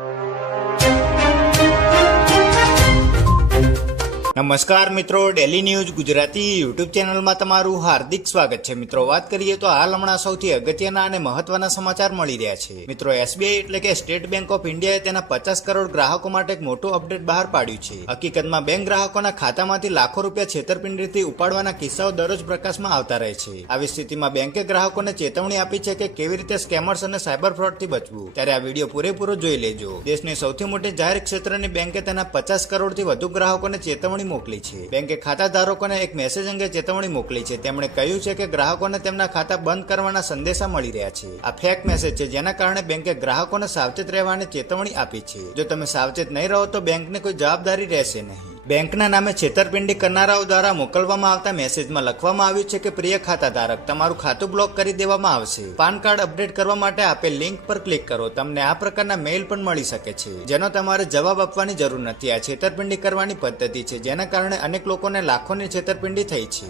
you. નમસ્કાર મિત્રો daily news Gujarati YouTube ચેનલમાં તમારું હાર્દિક સ્વાગત છે. મિત્રો, વાત કરીએ તો હાલ હમણાં સૌથી અગત્યના અને મહત્વના સમાચાર મળી રહ્યા છે. મિત્રો એસબીઆઈ એટલે કે સ્ટેટ બેંક ઓફ ઇન્ડિયાએ તેના પચાસ કરોડ ગ્રાહકો માટે એક મોટું અપડેટ બહાર પાડ્યું છે. હકીકતમાં, બેંક ગ્રાહકોના ખાતામાંથી લાખો રૂપિયા છેતરપિંડીથી ઉપાડવાના કિસ્સાઓ દરરોજ પ્રકાશમાં આવતા રહે છે. આવી સ્થિતિમાં બેંકે ગ્રાહકોને ચેતવણી આપી છે કે કેવી રીતે સ્કેમર્સ અને સાયબર ફ્રોડથી બચવું. ત્યારે આ વીડિયો પૂરેપૂરો જોઈ લેજો. દેશની સૌથી મોટી જાહેર ક્ષેત્રની બેંકે તેના પચાસ કરોડથી વધુ ગ્રાહકોને ચેતવણી મોકલી છે. બેંકે ખાતા ધારકોને એક મેસેજ અંગે ચેતવણી મોકલી છે. તેમણે કહ્યું છે કે ગ્રાહકોને તેમના ખાતા બંધ કરવાના સંદેશા મળી રહ્યા છે. આ ફેક મેસેજ છે, જેના કારણે બેંકે ગ્રાહકોને સાવચેત રહેવાની ચેતવણી આપી છે. જો તમે સાવચેત નહીં રહો તો બેંકને કોઈ જવાબદારી રહેશે નહીં. બેંકના નામે છેતરપિંડી કરનારાઓ દ્વારા મોકલવામાં આવતા મેસેજમાં લખવામાં આવ્યું છે કે, પ્રિય ખાતા ધારક તમારું ખાતું બ્લોક કરી દેવામાં આવશે. પાન કાર્ડ અપડેટ કરવા માટે આપેલ લિંક પર ક્લિક કરો. તમને આ પ્રકારના મેઇલ પણ મળી શકે છે, જેનો તમારે જવાબ આપવાની જરૂર નથી. આ છેતરપિંડી કરવાની પદ્ધતિ છે, જેના કારણે અનેક લોકોને લાખોની છેતરપિંડી થઈ છે.